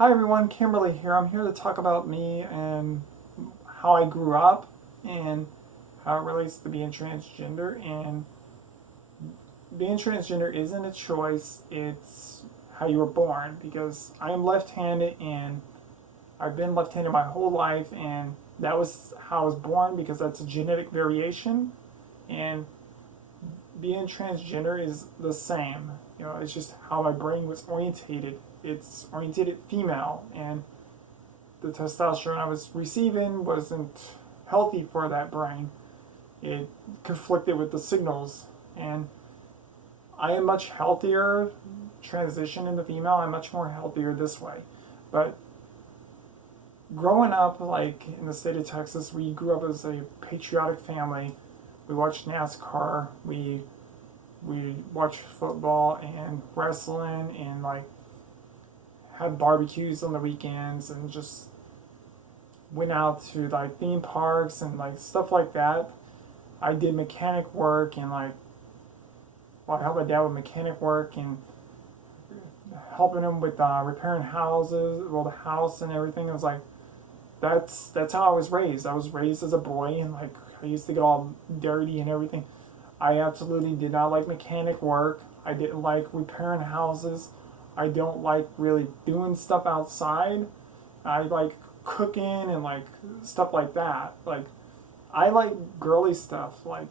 Hi everyone, Kimberly here. I'm here to talk about me and how I grew up and how it relates to being transgender. And being transgender isn't a choice, it's how you were born. Because I am left handed and I've been left handed my whole life, and that was how I was born because that's a genetic variation. And being transgender is the same. It's just how my brain was orientated. It's orientated female, and the testosterone I was receiving wasn't healthy for that brain. It conflicted with the signals, and I am much healthier transition into female. I'm much more healthier this way. But growing up, like in the state of Texas, we grew up as a patriotic family. We watched NASCAR. We watched football and wrestling, and like had barbecues on the weekends, and just went out to like theme parks and like stuff like that. I did mechanic work and I helped my dad with mechanic work and helping him with repairing houses, well, the house and everything. It was like that's how I was raised. I was raised as a boy, and like I used to get all dirty and everything. I absolutely did not like mechanic work. I didn't like repairing houses. I don't like really doing stuff outside. I like cooking and like stuff like that. Like I like girly stuff. Like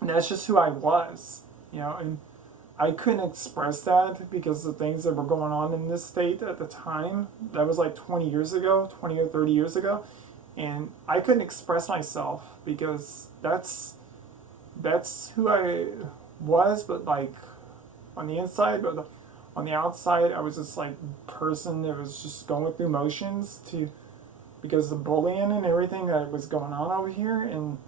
and that's just who I was. And I couldn't express that because the things that were going on in this state at the time. That was like 20 years ago, 20 or 30 years ago, and I couldn't express myself because that's who I was, but like on the inside, but on the outside, I was just like person that was just going through motions to because the bullying and everything that was going on over here, and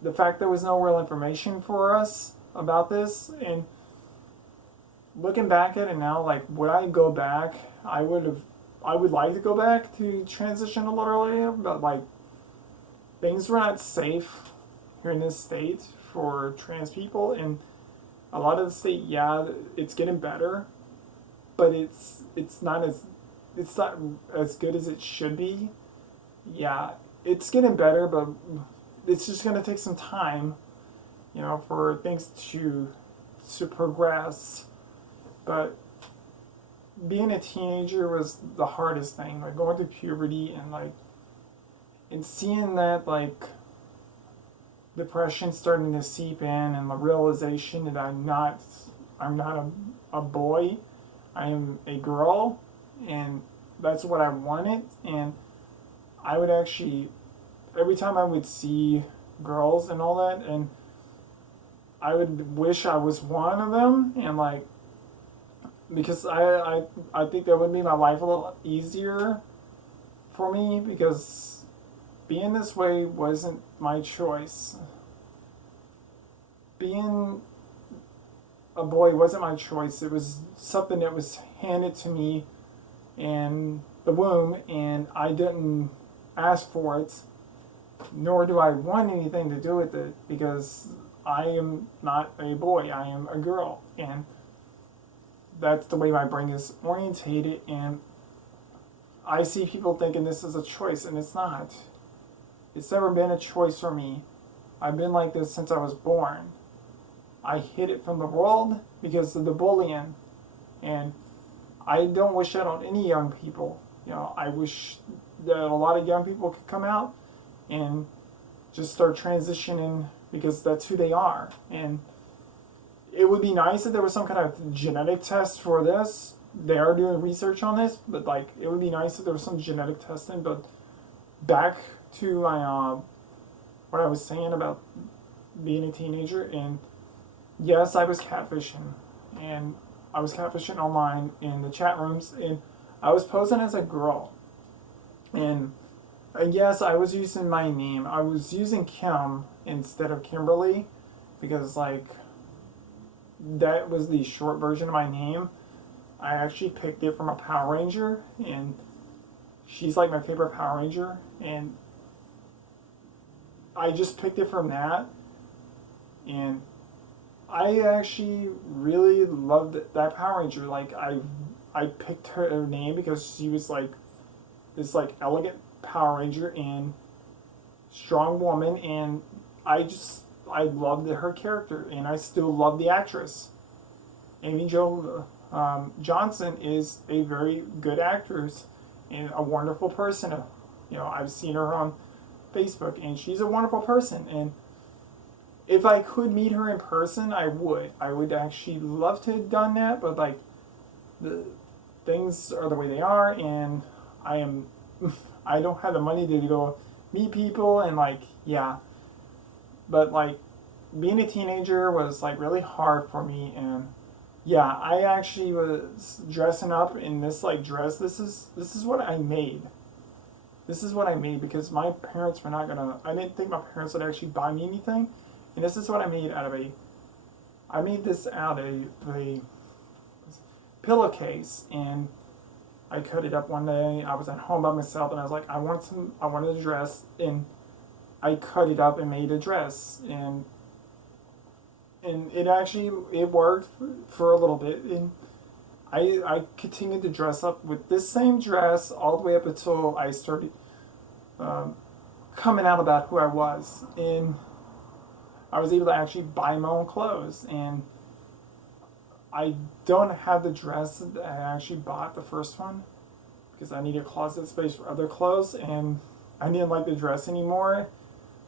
the fact there was no real information for us about this. And looking back at it now, like would I go back? I would like to go back to transition a little earlier, but like things were not safe here in this state for trans people, and a lot of the state, yeah, it's getting better, but it's not as good as it should be. Yeah, it's getting better, but it's just gonna take some time, for things to progress. But being a teenager was the hardest thing, like going through puberty and seeing that like depression starting to seep in, and the realization that I'm not a boy, I am a girl, and that's what I wanted. And I would actually every time I would see girls and all that, and I would wish I was one of them, and like because I think that would make my life a little easier for me because being this way wasn't my choice. Being a boy wasn't my choice. It was something that was handed to me in the womb, and I didn't ask for it, nor do I want anything to do with it because I am not a boy. I am a girl, and that's the way my brain is orientated. And I see people thinking this is a choice, and it's not. It's never been a choice for me. I've been like this since I was born. I hid it from the world because of the bullying, and I don't wish that on any young people. I wish that a lot of young people could come out and just start transitioning because that's who they are. And it would be nice if there was some kind of genetic test for this. They are doing research on this, but like it would be nice if there was some genetic testing. But back to my what I was saying about being a teenager, and yes, I was catfishing, and I was catfishing online in the chat rooms, and I was posing as a girl, and yes, I was using my name. I was using Kim instead of Kimberly because like that was the short version of my name. I actually picked it from a Power Ranger, and she's like my favorite Power Ranger, and I just picked it from that, and I actually really loved that Power Ranger. Like I picked her name because she was like this like elegant Power Ranger and strong woman, and I loved her character, and I still love the actress. Amy Jo Johnson is a very good actress and a wonderful person. You know, I've seen her on Facebook, and she's a wonderful person. And if I could meet her in person, I would. I would actually love to have done that, but like the things are the way they are, and I am I don't have the money to go meet people, and like yeah, but like being a teenager was like really hard for me, and yeah, I actually was dressing up in this like dress. This is what I made. This is what I made because my parents were not gonna. I didn't think my parents would actually buy me anything, and this is what I made out of a. I made this out of a pillowcase, and I cut it up one day. I was at home by myself, and I was like, I wanted a dress, and I cut it up and made a dress, and it actually it worked for a little bit, and I continued to dress up with this same dress all the way up until I started um, coming out about who I was, and I was able to actually buy my own clothes, and I don't have the dress that I actually bought the first one because I needed closet space for other clothes, and I didn't like the dress anymore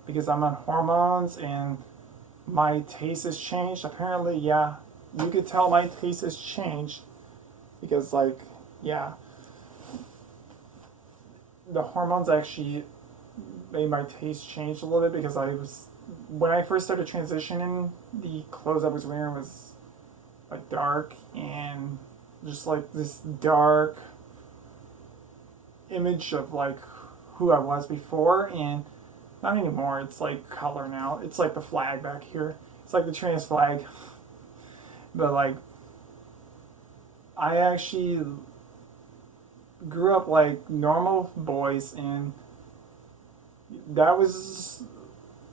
because I'm on hormones and my taste has changed. Apparently, yeah, you could tell my taste has changed because, like, yeah, the hormones actually made my taste change a little bit because I was, when I first started transitioning, the clothes I was wearing was like dark and just like this dark image of like who I was before, and not anymore. It's like color now. It's like the flag back here. It's like the trans flag. But like I actually grew up like normal boys, and that was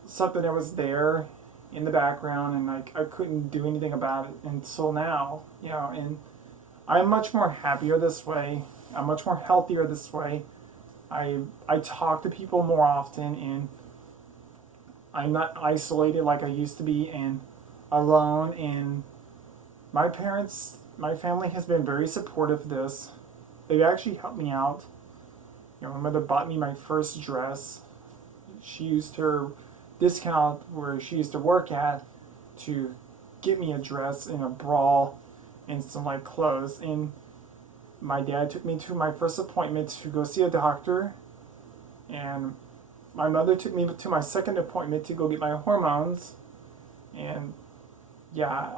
something that was there in the background, and like I couldn't do anything about it until now, you know, and I'm much more happier this way. I'm much more healthier this way. I talk to people more often, and I'm not isolated like I used to be and alone, and my family has been very supportive of this. They've actually helped me out. You know, my mother bought me my first dress. She used her discount where she used to work at to get me a dress and a bra and some like clothes. And my dad took me to my first appointment to go see a doctor, and my mother took me to my second appointment to go get my hormones. And yeah,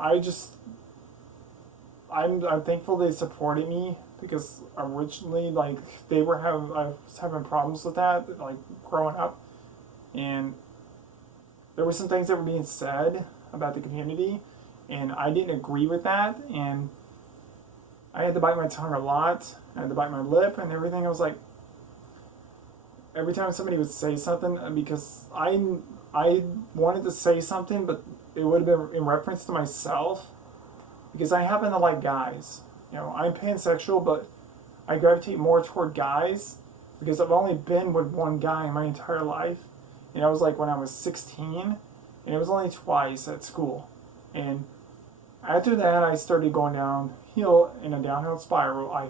I'm thankful they supported me because originally like I was having problems with that like growing up, and there were some things that were being said about the community, and I didn't agree with that, and I had to bite my tongue a lot. I had to bite my lip and everything. I was like, every time somebody would say something, because I wanted to say something, but it would have been in reference to myself, because I happen to like guys. You know, I'm pansexual, but I gravitate more toward guys because I've only been with one guy in my entire life, and that was like when I was 16, and it was only twice at school. And after that, I started going downhill in a downhill spiral. I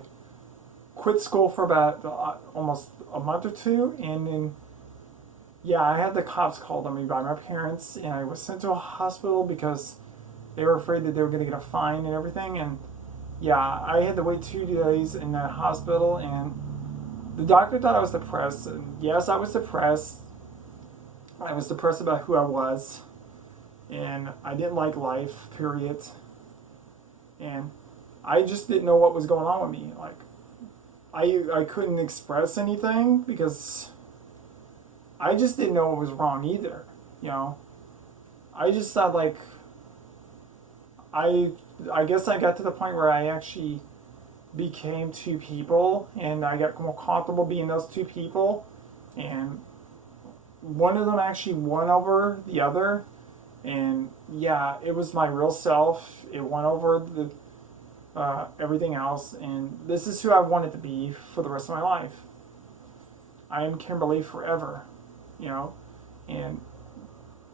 quit school for about almost a month or two, and then yeah, I had the cops called on me by my parents, and I was sent to a hospital because they were afraid that they were going to get a fine and everything. And yeah, I had to wait 2 days in that hospital, and the doctor thought I was depressed. And yes, I was depressed. I was depressed about who I was, and I didn't like life, period. And I just didn't know what was going on with me. Like, I couldn't express anything because I just didn't know what was wrong either. You know, I just thought like I guess I got to the point where I actually became two people, and I got more comfortable being those two people, and one of them actually won over the other, and yeah, it was my real self. It won over everything else, and this is who I wanted to be for the rest of my life. I am Kimberly forever, you know, and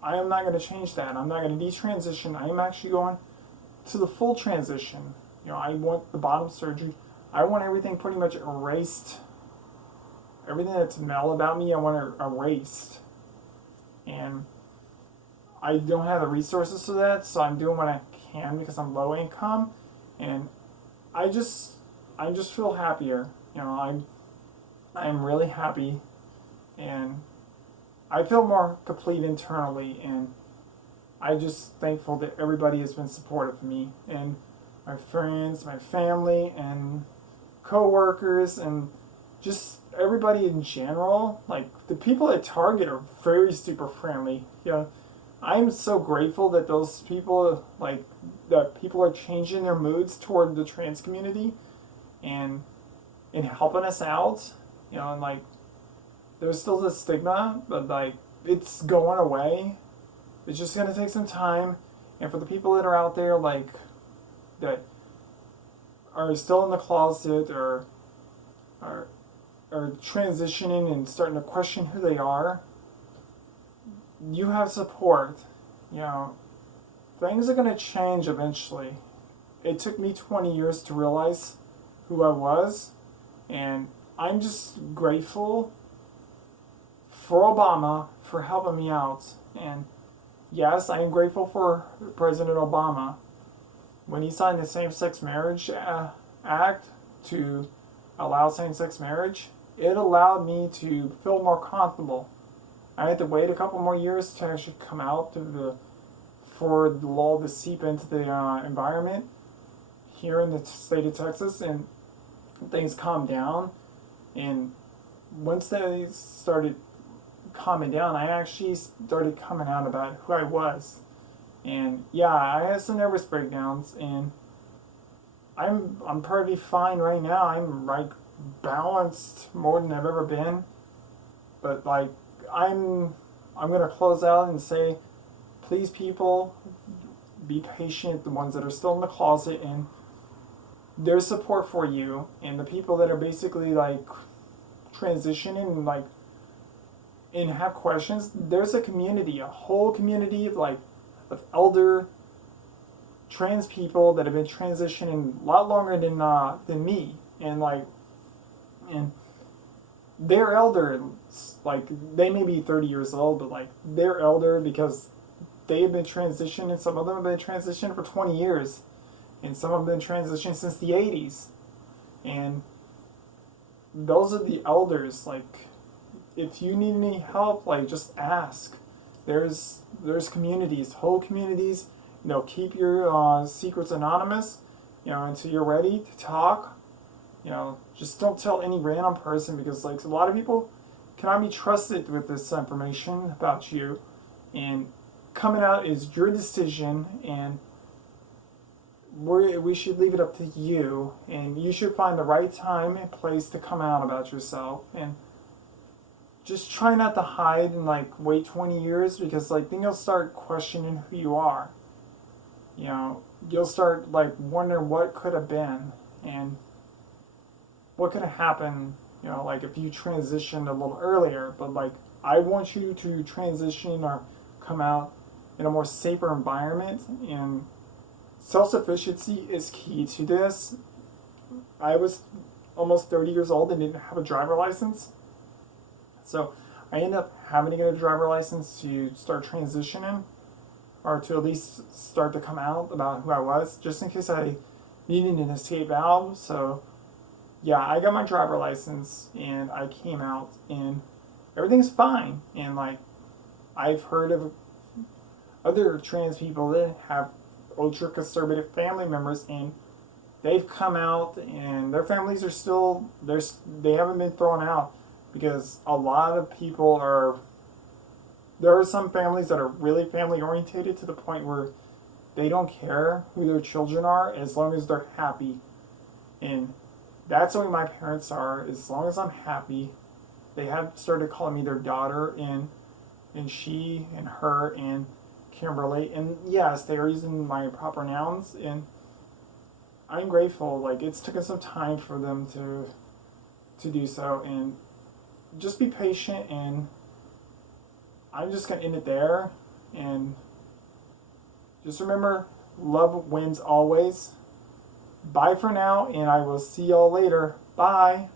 I am not going to change that. I'm not going to detransition. I am actually going to the full transition. You know, I want the bottom surgery. I want everything pretty much erased. Everything that's male about me, I want it erased. And I don't have the resources for that, so I'm doing what I can because I'm low income, and I just I just feel happier. You know, I'm really happy, and I feel more complete internally, and I just thankful that everybody has been supportive of me and my friends, my family, and coworkers, and just everybody in general. Like the people at Target are very super friendly. You know, I'm so grateful that those people like that people are changing their moods toward the trans community and helping us out. You know, and like there's still this stigma, but like it's going away. It's just gonna take some time. And for the people that are out there like that are still in the closet or are are transitioning and starting to question who they are, you have support. You know, things are gonna change eventually. It took me 20 years to realize who I was, and I'm just grateful for Obama for helping me out. And yes, I am grateful for President Obama when he signed the Same-Sex Marriage Act to allow same-sex marriage. It allowed me to feel more comfortable. I had to wait a couple more years to actually come out for the law to seep into the environment here in the state of Texas, and things calmed down. And once they started calming down, I actually started coming out about who I was. And yeah, I had some nervous breakdowns, and I'm pretty fine right now. I'm like balanced more than I've ever been. But like I'm gonna close out and say, please people, be patient. The ones that are still in the closet, and there's support for you. And the people that are basically like transitioning and have questions, there's a community, a whole community of elder trans people that have been transitioning a lot longer than me, and they're elder. Like they may be 30 years old, but like they're elder because they have been transitioning. Some of them have been transitioning for 20 years, and some have been transitioning since the 80s. And those are the elders. Like if you need any help, like just ask. There's communities, whole communities. You know, keep your secrets anonymous. You know, until you're ready to talk. You know, just don't tell any random person because like a lot of people cannot be trusted with this information about you. And coming out is your decision, and we should leave it up to you. And you should find the right time and place to come out about yourself. And just try not to hide and like wait 20 years because like then you'll start questioning who you are. You know, you'll start like wondering what could have been and what could have happened, you know, like if you transitioned a little earlier. But like I want you to transition or come out in a more safer environment, and self-sufficiency is key to this. I was almost 30 years old and didn't have a driver license. So I ended up having to get a driver license to start transitioning, or to at least start to come out about who I was, just in case I needed an escape valve. So yeah, I got my driver license and I came out, and everything's fine. And like I've heard of other trans people that have ultra conservative family members, and they've come out and their families are still they haven't been thrown out, because a lot of people there are some families that are really family orientated to the point where they don't care who their children are as long as they're happy. And that's the way my parents are. As long as I'm happy, they have started calling me their daughter, and she and her and Kimberly. And yes, they are using my proper nouns, and I'm grateful. Like, it's taken some time for them to do so, and just be patient. And I'm just gonna end it there. And just remember, love wins always. Bye for now, and I will see y'all later. Bye.